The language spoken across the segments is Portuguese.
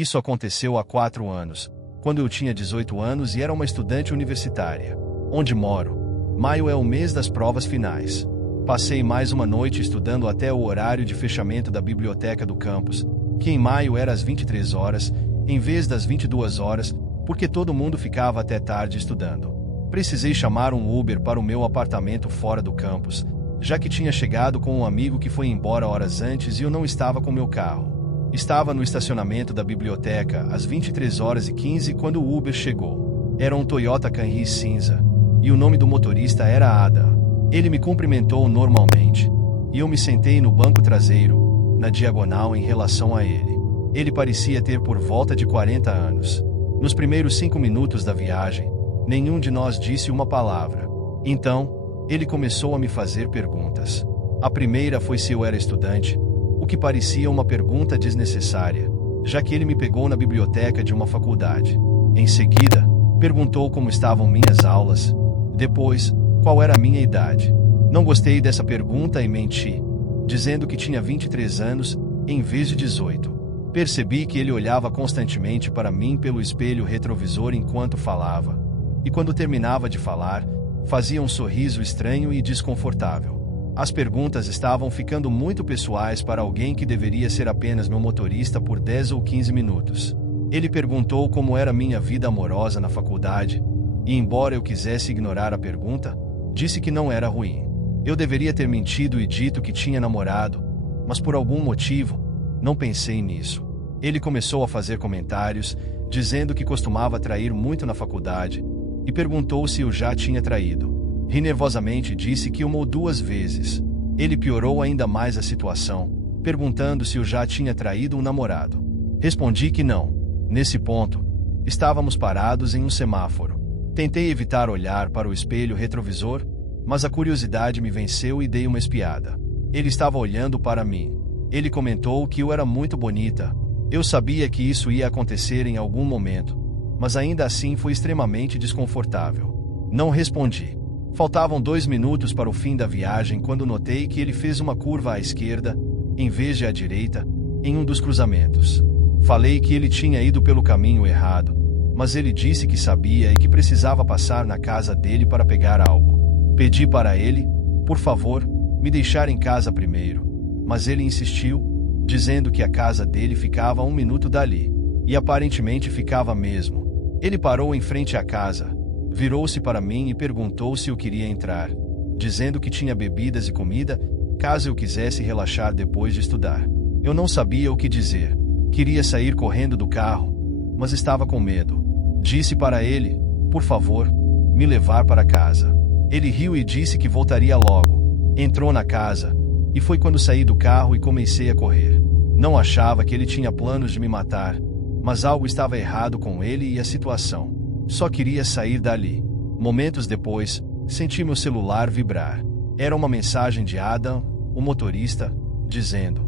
Isso aconteceu há 4 anos, quando eu tinha 18 anos e era uma estudante universitária. Onde moro, maio é o mês das provas finais. Passei mais uma noite estudando até o horário de fechamento da biblioteca do campus, que em maio era às 23 horas, em vez das 22 horas, porque todo mundo ficava até tarde estudando. Precisei chamar um Uber para o meu apartamento fora do campus, já que tinha chegado com um amigo que foi embora horas antes e eu não estava com meu carro. Estava no estacionamento da biblioteca às 23h15 quando o Uber chegou. Era um Toyota Camry cinza, e o nome do motorista era Adam. Ele me cumprimentou normalmente, e eu me sentei no banco traseiro, na diagonal em relação a ele. Ele parecia ter por volta de 40 anos. Nos primeiros 5 minutos da viagem, nenhum de nós disse uma palavra. Então, ele começou a me fazer perguntas. A primeira foi se eu era estudante, o que parecia uma pergunta desnecessária, já que ele me pegou na biblioteca de uma faculdade. Em seguida, perguntou como estavam minhas aulas. Depois, qual era a minha idade. Não gostei dessa pergunta e menti, dizendo que tinha 23 anos, em vez de 18. Percebi que ele olhava constantemente para mim pelo espelho retrovisor enquanto falava, e quando terminava de falar, fazia um sorriso estranho e desconfortável. As perguntas estavam ficando muito pessoais para alguém que deveria ser apenas meu motorista por 10 ou 15 minutos. Ele perguntou como era minha vida amorosa na faculdade, e embora eu quisesse ignorar a pergunta, disse que não era ruim. Eu deveria ter mentido e dito que tinha namorado, mas por algum motivo, não pensei nisso. Ele começou a fazer comentários, dizendo que costumava trair muito na faculdade, e perguntou se eu já tinha traído. Ri nervosamente disse que 1 ou 2 vezes. Ele piorou ainda mais a situação, perguntando se eu já tinha traído um namorado. Respondi que não. Nesse ponto, estávamos parados em um semáforo. Tentei evitar olhar para o espelho retrovisor, mas a curiosidade me venceu e dei uma espiada. Ele estava olhando para mim. Ele comentou que eu era muito bonita. Eu sabia que isso ia acontecer em algum momento, mas ainda assim foi extremamente desconfortável. Não respondi. Faltavam 2 minutos para o fim da viagem quando notei que ele fez uma curva à esquerda, em vez de à direita, em um dos cruzamentos. Falei que ele tinha ido pelo caminho errado, mas ele disse que sabia e que precisava passar na casa dele para pegar algo. Pedi para ele, por favor, me deixar em casa primeiro, mas ele insistiu, dizendo que a casa dele ficava a 1 minuto dali, e aparentemente ficava mesmo. Ele parou em frente à casa, virou-se para mim e perguntou se eu queria entrar, dizendo que tinha bebidas e comida, caso eu quisesse relaxar depois de estudar. Eu não sabia o que dizer. Queria sair correndo do carro, mas estava com medo. Disse para ele, por favor, me levar para casa. Ele riu e disse que voltaria logo. Entrou na casa, e foi quando saí do carro e comecei a correr. Não achava que ele tinha planos de me matar, mas algo estava errado com ele e a situação. Só queria sair dali. Momentos depois, senti meu celular vibrar. Era uma mensagem de Adam, o motorista, dizendo: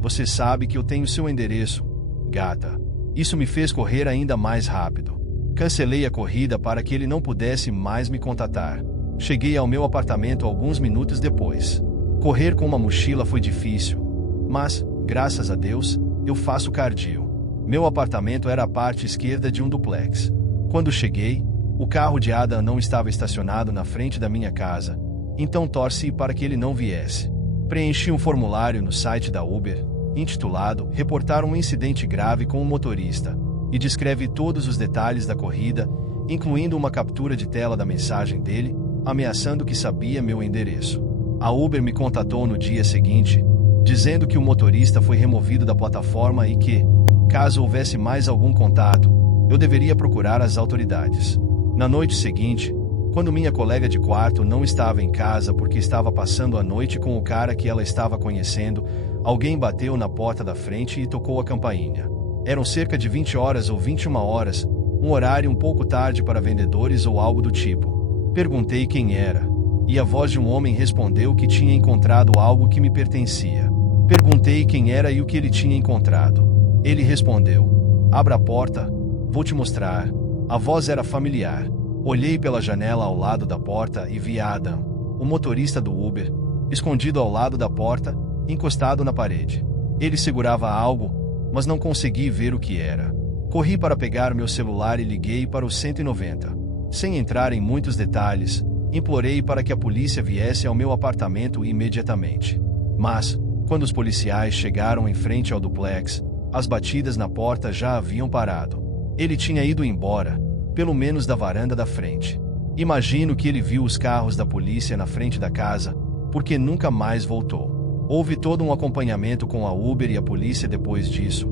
"Você sabe que eu tenho seu endereço, gata." Isso me fez correr ainda mais rápido. Cancelei a corrida para que ele não pudesse mais me contatar. Cheguei ao meu apartamento alguns minutos depois. Correr com uma mochila foi difícil, mas, graças a Deus, eu faço cardio. Meu apartamento era a parte esquerda de um duplex. Quando cheguei, o carro de Adam não estava estacionado na frente da minha casa, então torci para que ele não viesse. Preenchi um formulário no site da Uber, intitulado "Reportar um incidente grave com o motorista", e descreve todos os detalhes da corrida, incluindo uma captura de tela da mensagem dele, ameaçando que sabia meu endereço. A Uber me contatou no dia seguinte, dizendo que o motorista foi removido da plataforma e que, caso houvesse mais algum contato, eu deveria procurar as autoridades. Na noite seguinte, quando minha colega de quarto não estava em casa porque estava passando a noite com o cara que ela estava conhecendo, alguém bateu na porta da frente e tocou a campainha. Eram cerca de 20 horas ou 21 horas, um horário um pouco tarde para vendedores ou algo do tipo. Perguntei quem era, e a voz de um homem respondeu que tinha encontrado algo que me pertencia. Perguntei quem era e o que ele tinha encontrado. Ele respondeu: "Abra a porta, vou te mostrar." A voz era familiar. Olhei pela janela ao lado da porta e vi Adam, o motorista do Uber, escondido ao lado da porta, encostado na parede. Ele segurava algo, mas não consegui ver o que era. Corri para pegar meu celular e liguei para o 190. Sem entrar em muitos detalhes, implorei para que a polícia viesse ao meu apartamento imediatamente. Mas, quando os policiais chegaram em frente ao duplex, as batidas na porta já haviam parado. Ele tinha ido embora, pelo menos da varanda da frente. Imagino que ele viu os carros da polícia na frente da casa, porque nunca mais voltou. Houve todo um acompanhamento com a Uber e a polícia depois disso.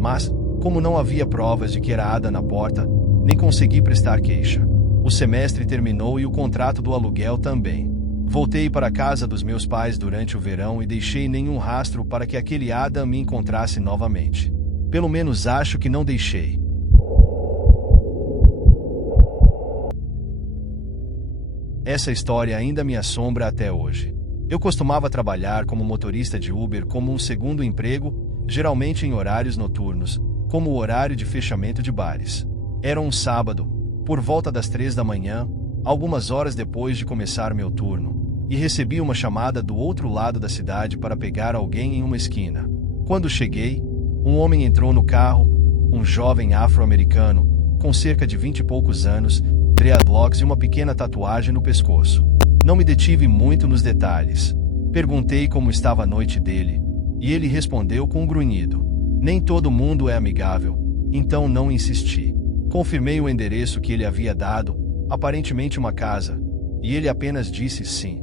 Mas, como não havia provas de que era Ada na porta, nem consegui prestar queixa. O semestre terminou e o contrato do aluguel também. Voltei para a casa dos meus pais durante o verão e deixei nenhum rastro para que aquele Adam me encontrasse novamente. Pelo menos acho que não deixei. Essa história ainda me assombra até hoje. Eu costumava trabalhar como motorista de Uber como um segundo emprego, geralmente em horários noturnos, como o horário de fechamento de bares. Era um sábado, por volta das 3 da manhã, algumas horas depois de começar meu turno, e recebi uma chamada do outro lado da cidade para pegar alguém em uma esquina. Quando cheguei, um homem entrou no carro, um jovem afro-americano, com cerca de 20 e poucos anos, dreadlocks e uma pequena tatuagem no pescoço. Não me detive muito nos detalhes. Perguntei como estava a noite dele, e ele respondeu com um grunhido. Nem todo mundo é amigável, então não insisti. Confirmei o endereço que ele havia dado, aparentemente uma casa, e ele apenas disse sim.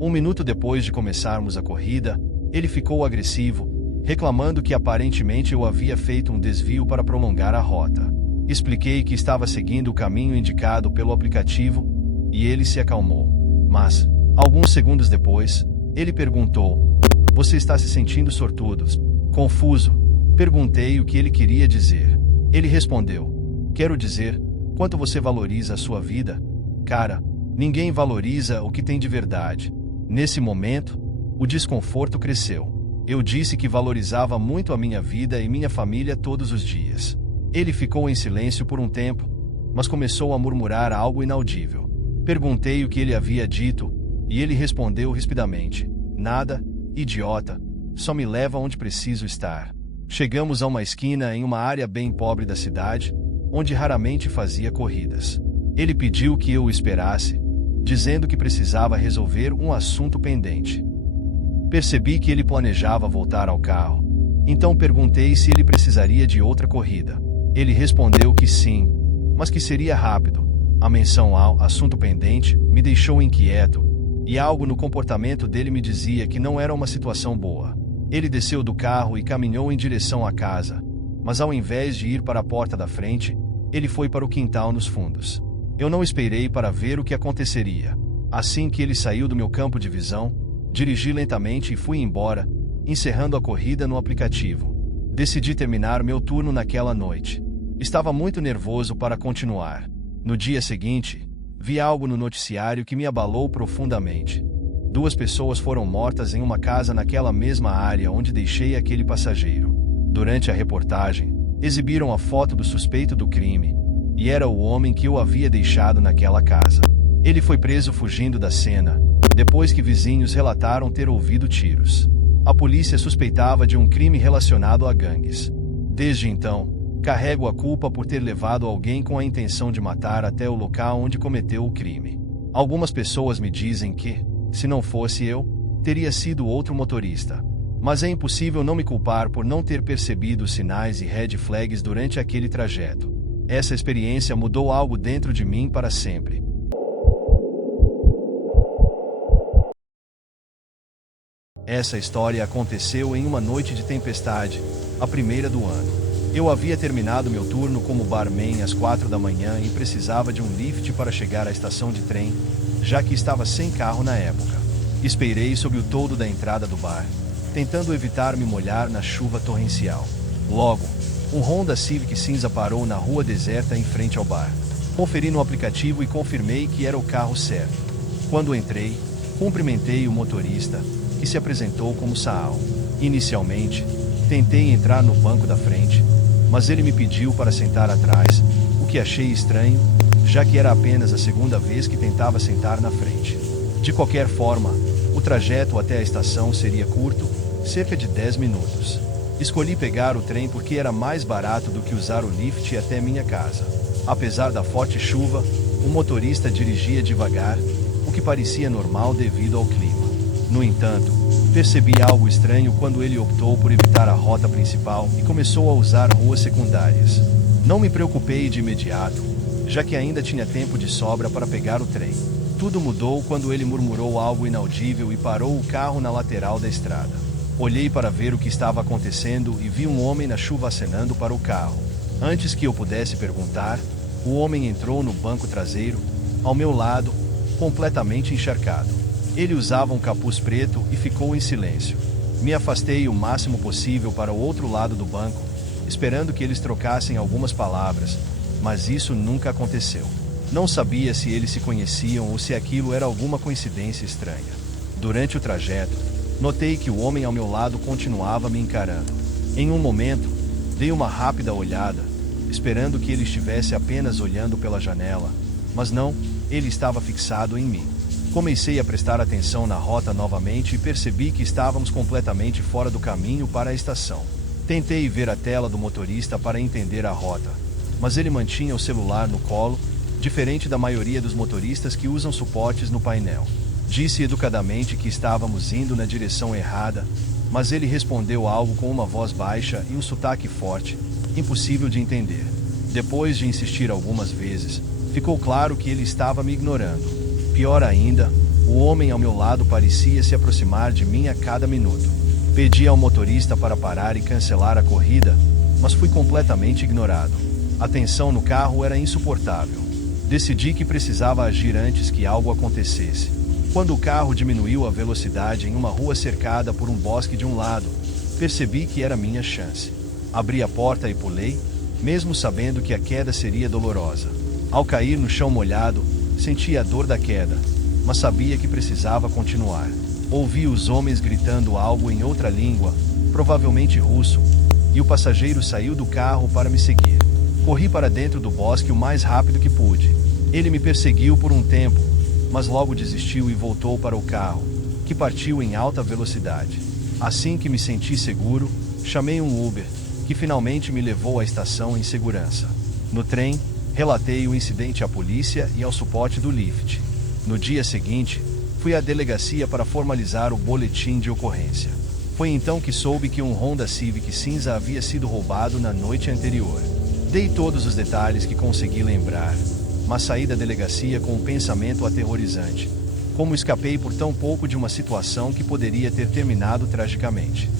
Um minuto depois de começarmos a corrida, ele ficou agressivo, reclamando que aparentemente eu havia feito um desvio para prolongar a rota. Expliquei que estava seguindo o caminho indicado pelo aplicativo, e ele se acalmou. Mas, alguns segundos depois, ele perguntou: "Você está se sentindo sortudo?" Confuso, perguntei o que ele queria dizer. Ele respondeu: "Quero dizer, quanto você valoriza a sua vida? Cara, ninguém valoriza o que tem de verdade." Nesse momento, o desconforto cresceu. Eu disse que valorizava muito a minha vida e minha família todos os dias. Ele ficou em silêncio por um tempo, mas começou a murmurar algo inaudível. Perguntei o que ele havia dito, e ele respondeu rispidamente: "Nada, idiota, só me leva onde preciso estar." Chegamos a uma esquina em uma área bem pobre da cidade, onde raramente fazia corridas. Ele pediu que eu o esperasse, dizendo que precisava resolver um assunto pendente. Percebi que ele planejava voltar ao carro, então perguntei se ele precisaria de outra corrida. Ele respondeu que sim, mas que seria rápido. A menção ao assunto pendente me deixou inquieto, e algo no comportamento dele me dizia que não era uma situação boa. Ele desceu do carro e caminhou em direção à casa, mas ao invés de ir para a porta da frente, ele foi para o quintal nos fundos. Eu não esperei para ver o que aconteceria. Assim que ele saiu do meu campo de visão, dirigi lentamente e fui embora, encerrando a corrida no aplicativo. Decidi terminar meu turno naquela noite. Estava muito nervoso para continuar. No dia seguinte, vi algo no noticiário que me abalou profundamente. 2 pessoas foram mortas em uma casa naquela mesma área onde deixei aquele passageiro. Durante a reportagem, exibiram a foto do suspeito do crime, e era o homem que eu havia deixado naquela casa. Ele foi preso fugindo da cena, depois que vizinhos relataram ter ouvido tiros. A polícia suspeitava de um crime relacionado a gangues. Desde então, carrego a culpa por ter levado alguém com a intenção de matar até o local onde cometeu o crime. Algumas pessoas me dizem que, se não fosse eu, teria sido outro motorista. Mas é impossível não me culpar por não ter percebido os sinais e red flags durante aquele trajeto. Essa experiência mudou algo dentro de mim para sempre. Essa história aconteceu em uma noite de tempestade, a primeira do ano. Eu havia terminado meu turno como barman às 4 da manhã e precisava de um lift para chegar à estação de trem, já que estava sem carro na época. Esperei sob o toldo da entrada do bar, tentando evitar me molhar na chuva torrencial. Logo, um Honda Civic cinza parou na rua deserta em frente ao bar. Conferi no aplicativo e confirmei que era o carro certo. Quando entrei, cumprimentei o motorista, que se apresentou como Saal. Inicialmente, tentei entrar no banco da frente, mas ele me pediu para sentar atrás, o que achei estranho, já que era apenas a segunda vez que tentava sentar na frente. De qualquer forma, o trajeto até a estação seria curto, cerca de 10 minutos. Escolhi pegar o trem porque era mais barato do que usar o lift até minha casa. Apesar da forte chuva, o motorista dirigia devagar, o que parecia normal devido ao clima. No entanto, percebi algo estranho quando ele optou por evitar a rota principal e começou a usar ruas secundárias. Não me preocupei de imediato, já que ainda tinha tempo de sobra para pegar o trem. Tudo mudou quando ele murmurou algo inaudível e parou o carro na lateral da estrada. Olhei para ver o que estava acontecendo e vi um homem na chuva acenando para o carro. Antes que eu pudesse perguntar, o homem entrou no banco traseiro, ao meu lado, completamente encharcado. Ele usava um capuz preto e ficou em silêncio. Me afastei o máximo possível para o outro lado do banco, esperando que eles trocassem algumas palavras, mas isso nunca aconteceu. Não sabia se eles se conheciam ou se aquilo era alguma coincidência estranha. Durante o trajeto, notei que o homem ao meu lado continuava me encarando. Em um momento, dei uma rápida olhada, esperando que ele estivesse apenas olhando pela janela, mas não, ele estava fixado em mim. Comecei a prestar atenção na rota novamente e percebi que estávamos completamente fora do caminho para a estação. Tentei ver a tela do motorista para entender a rota, mas ele mantinha o celular no colo, diferente da maioria dos motoristas que usam suportes no painel. Disse educadamente que estávamos indo na direção errada, mas ele respondeu algo com uma voz baixa e um sotaque forte, impossível de entender. Depois de insistir algumas vezes, ficou claro que ele estava me ignorando. Pior ainda, o homem ao meu lado parecia se aproximar de mim a cada minuto. Pedi ao motorista para parar e cancelar a corrida, mas fui completamente ignorado. A tensão no carro era insuportável. Decidi que precisava agir antes que algo acontecesse. Quando o carro diminuiu a velocidade em uma rua cercada por um bosque de um lado, percebi que era minha chance. Abri a porta e pulei, mesmo sabendo que a queda seria dolorosa. Ao cair no chão molhado, senti a dor da queda, mas sabia que precisava continuar. Ouvi os homens gritando algo em outra língua, provavelmente russo, e o passageiro saiu do carro para me seguir. Corri para dentro do bosque o mais rápido que pude. Ele me perseguiu por um tempo, mas logo desistiu e voltou para o carro, que partiu em alta velocidade. Assim que me senti seguro, chamei um Uber, que finalmente me levou à estação em segurança. No trem, relatei o incidente à polícia e ao suporte do lift. No dia seguinte, fui à delegacia para formalizar o boletim de ocorrência. Foi então que soube que um Honda Civic cinza havia sido roubado na noite anterior. Dei todos os detalhes que consegui lembrar, mas saí da delegacia com um pensamento aterrorizante. Como escapei por tão pouco de uma situação que poderia ter terminado tragicamente.